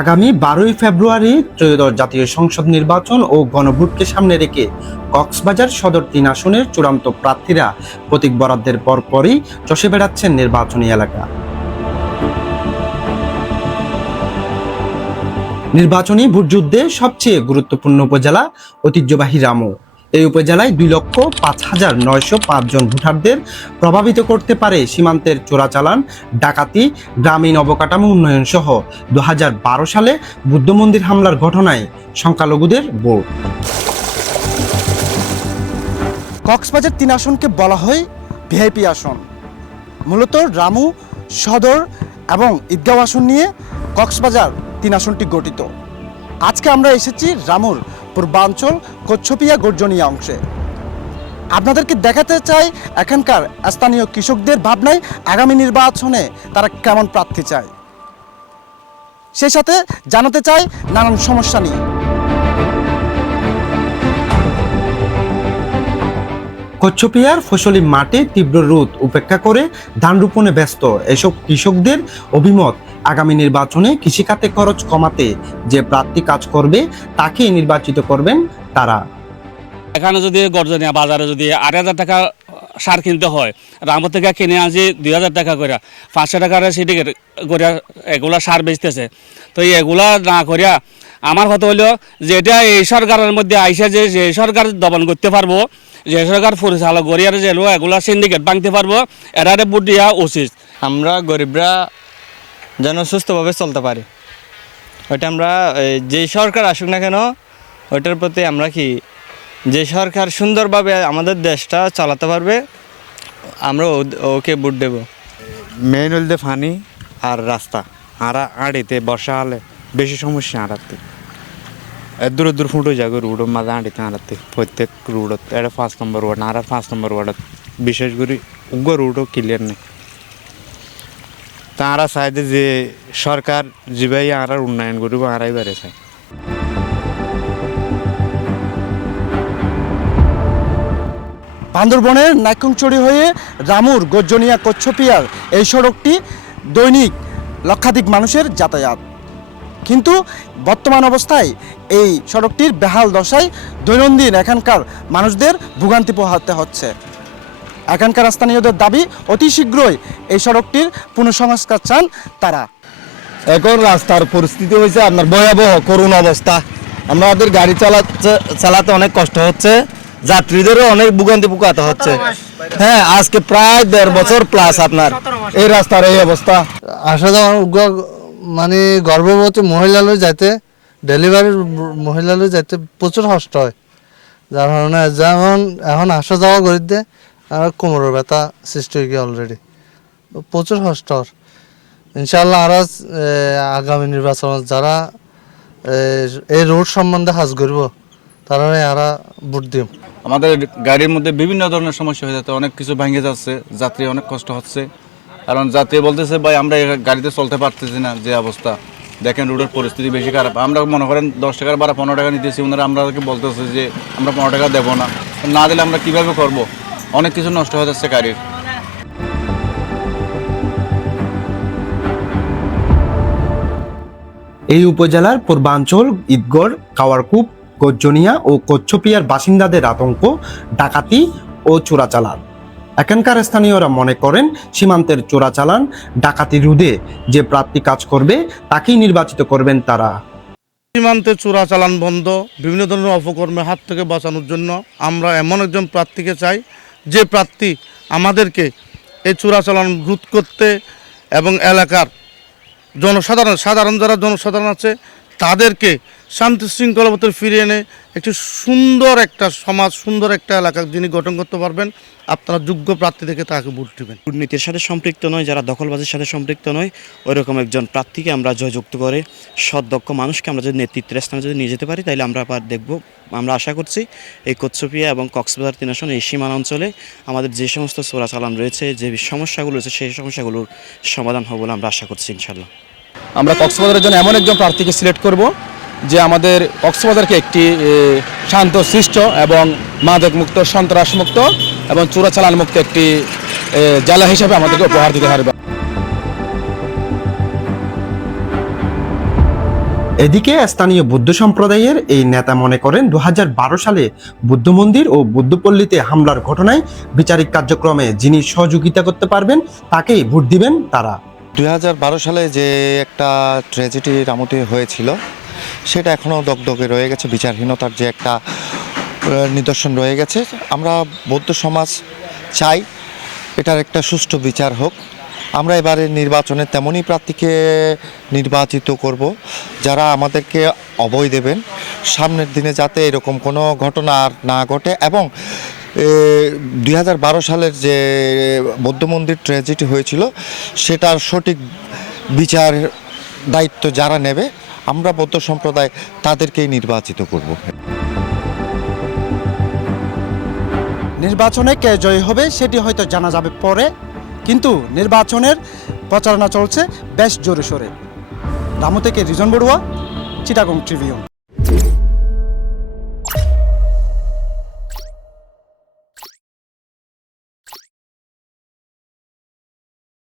আগামী 12ই ফেব্রুয়ারি ত্রয়োদশ জাতীয় সংসদ নির্বাচন ও গণভোটকে সামনে রেখে কক্সবাজার সদর 3 আসনের চূড়ান্ত প্রার্থীরা প্রতীক বরাদ্দের পরপরই চষে বেড়াচ্ছেন নির্বাচনী এলাকা। নির্বাচনী ভোটযুদ্ধে সবচেয়ে গুরুত্বপূর্ণ উপজেলা ঐতিহ্যবাহী রামু। এই উপজেলায় 2,05,905 জন ভোটারদের প্রভাবিত করতে পারে সীমান্তের চোরাচালান, ডাকাতি, গ্রামীণ অবকাঠামো উন্নয়ন সহ 2012 সালে বুদ্ধ মন্দির হামলার ঘটনায় সংখ্যালঘুদের ভোট। কক্সবাজার 3 আসনকে বলা হয় ভিআইপি আসন। মূলত রামু, সদর এবং ঈদগাঁও আসন নিয়ে কক্সবাজার 3 আসনটি গঠিত। আজকে আমরা এসেছি রামুর পূর্বাঞ্চল কচ্ছপিয়া গর্জনিয়া অংশে। আপনাদেরকে দেখাতে চাই এখানকার স্থানীয় কৃষকদের ভাবনায় আগামী নির্বাচনে তারা কেমন প্রার্থী চায়, সেই সাথে জানাতে চাই নানান সমস্যা নিয়ে। কচ্ছপিয়ার ফসলি মাঠে তীব্র রোদ উপেক্ষা করে ধান রোপণে ব্যস্ত এসব কৃষকদের অভিমত, আগামী নির্বাচনে কৃষিখাতে খরচ কমাতে যে প্রার্থী কাজ করবে তাকে নির্বাচিত করবেন তারা। এখানে যদি গর্জনিয়া বাজারে যদি 8,000 টাকা সার কিনতে হয়, রামপুর থেকে কিনে আনছি 2,000 টাকা করে, 500 টাকার সিটিকেট করে এগুলা সার বেচতেছে। তো এগুলা না করিয়া আমার কথা হলো যে এটা এই সরকারের মধ্যে আইসা যে সরকার দমন করতে পারবো, যে সরকার পরিচালক গড়িয়ার যে এগুলা সিন্ডিকেট ভাঙতে পারবো, এরারে ভোট দেওয়া উচিত। আমরা গরিবরা যেন সুস্থভাবে চলতে পারি, ওইটা আমরা যে সরকার আসুক না কেন ওইটার প্রতি আমরা কি, যে সরকার সুন্দরভাবে আমাদের দেশটা চালাতে পারবে আমরা ওকে ভোট দেব। মেইন হলতে পানি আর রাস্তা আড়িতে বর্ষা হলে বেশি সমস্যা আড়াতে দূর দূর ফুটো যাবে রোডের মাঝে আড়িতে আড়াতে প্রত্যেক রোডত এটা 5 নম্বর ওয়ার্ড আর 5 নম্বর ওয়ার্ডত বিশেষ করে উগ্র রোডও ক্লিয়ার নেই। তারা চাই যে সরকার যেভাবে আর উন্নয়ন করব আরাই বেড়ে চায়। বান্দরবনের নাইকুংচড়ি হয়ে রামুর গর্জনিয়া কচ্ছপিয়ার এই সড়কটি দৈনিক লক্ষাধিক মানুষের যাতায়াত, কিন্তু বর্তমান অবস্থায় এই সড়কটির বেহাল দশায় দৈনন্দিন এখানকার মানুষদের ভোগান্তি পোহাতে হচ্ছে। এখানকার স্থানীয়দের দাবি অতি শীঘ্রই এই সড়কটির পুনঃসংস্কার চান তারা। এখন রাস্তার পরিস্থিতি হয়েছে আপনার ভয়াবহ করুণ অবস্থা। আমাদের গাড়ি চালাতে অনেক কষ্ট হচ্ছে, যাত্রীদেরও অনেক ভোগান্তি পোকাতে হচ্ছে। হ্যাঁ, আজকে প্রায় 1.5 বছর প্লাস আপনার এই রাস্তার এই অবস্থা। আসা যাওয়া মানে গর্ভবতী মহিলালয় যাইতে, ডেলিভারির মহিলালয় যাইতে প্রচুর কষ্ট হয়, যার কারণে যেমন এখন আসা যাওয়া করিতে আর কোমরের ব্যথা সৃষ্টি হয়ে গিয়ে অলরেডি প্রচুর কষ্ট। ইনশাল্লাহ আর আগামী নির্বাচন যারা এই রোড সম্বন্ধে কাজ করব তারা আরা ভোট দিম। আমাদের গাড়ির মধ্যে বিভিন্ন ধরনের সমস্যা হয়ে যাচ্ছে, অনেক কিছু ভেঙে যাচ্ছে, যাত্রী অনেক কষ্ট হচ্ছে। কারণ যাত্রী বলতেছে ভাই আমরা এই গাড়িতে চলতে পারতেছি না, যে অবস্থা দেখেন রোডের পরিস্থিতি বেশি খারাপ। আমরা মনে করেন 10 টাকার ভাড়া 15 টাকা নিতেছি, ওনারা আমাদেরকে বলতেছে যে আমরা 15 টাকা দেবো না, না দিলে আমরা কীভাবে করব, অনেক কিছু নষ্ট হয়ে যাচ্ছে গাড়ির। এই উপজেলার পূর্বাঞ্চল ঈদগড়, কাওয়ারকুপ, গর্জনিয়া ও কচ্ছপিয়ার বাসিন্দাদের আতঙ্ক ডাকাতি ও চোরাচালান। এখানকার স্থানীয়রা মনে করেন সীমান্তের চোরাচালান, ডাকাতি রোধে যে প্রার্থী কাজ করবে তাকেই নির্বাচিত করবেন তারা। সীমান্তে চোরাচালান বন্ধ, বিভিন্ন ধরনের অপকর্মের হাত থেকে বাঁচানোর জন্য আমরা এমন একজন প্রার্থীকে চাই যে প্রার্থী আমাদেরকে এই চোরাচালান রোধ করতে এবং এলাকার সাধারণ যারা জনসাধারণ আছে তাদেরকে শান্তি শৃঙ্খলাবদ্ধ ফিরিয়ে এনে একটি সুন্দর একটা সমাজ, সুন্দর একটা এলাকা যিনি গঠন করতে পারবেন, আপনারা যোগ্য প্রার্থী থেকে তাকে ভোট দেবেন। দুর্নীতির সাথে সম্পৃক্ত নয়, যারা দখলবাজির সাথে সম্পৃক্ত নয়, ওইরকম একজন প্রার্থীকে আমরা জয়যুক্ত করে সদক্ষ মানুষকে আমরা যদি নেতৃত্বের স্থানে যদি নিয়ে যেতে পারি তাহলে আমরা আবার দেখব। আমরা আশা করছি এই কচ্ছপিয়া এবং কক্সবাজার 3 আসন এই সীমানাঞ্চলে আমাদের যে সমস্ত চোরাচালান রয়েছে, যে সমস্যাগুলো রয়েছে, সেই সমস্যাগুলোর সমাধান হবে বলে আমরা আশা করছি ইনশাল্লাহ। আমরা কক্সবাজারের জন্য এমন একজন প্রার্থীকে সিলেক্ট করব যে আমাদের কক্সবাজারকে একটি শান্ত সৃষ্ট এবং মাদকমুক্ত, সন্ত্রাসমুক্ত এবং চোরাচালান মুক্ত একটি জেলা হিসেবে আমাদেরকে উপহার দিতে পারবে। এদিকে স্থানীয় বৌদ্ধ সম্প্রদায়ের এই নেতা মনে করেন 2012 সালে বুদ্ধ মন্দির ও বুদ্ধপল্লীতে হামলার ঘটনায় বিচারিক কার্যক্রমে যিনি সহযোগিতা করতে পারবেন তাকেই ভোট দিবেন তারা। 2012 সালে যে একটা ট্র্যাজেডি রামুতে হয়েছিল সেটা এখনও দগদগে রয়ে গেছে, বিচারহীনতার যে একটা নিদর্শন রয়ে গেছে। আমরা বৌদ্ধ সমাজ চাই এটার একটা সুষ্ঠু বিচার হোক। আমরা এবারে নির্বাচনে তেমনই প্রার্থীকে নির্বাচিত করব যারা আমাদেরকে অভয় দেবেন সামনের দিনে, যাতে এরকম কোনো ঘটনা আর না ঘটে। এবং 2012 সালের যে বৌদ্ধ মন্দির ট্র্যাজেডি হয়েছিল সেটার সঠিক বিচার দায়িত্ব যারা নেবে, আমরা বৌদ্ধ সম্প্রদায় তাদেরকেই নির্বাচিত করব। নির্বাচনে কে জয়ী হবে সেটি হয়তো জানা যাবে পরে, কিন্তু নির্বাচনের প্রচারণা চলছে বেশ জোরে সোরে। রামু থেকে রিজন বড়ুয়া, চিটাগং ট্রিবিউন।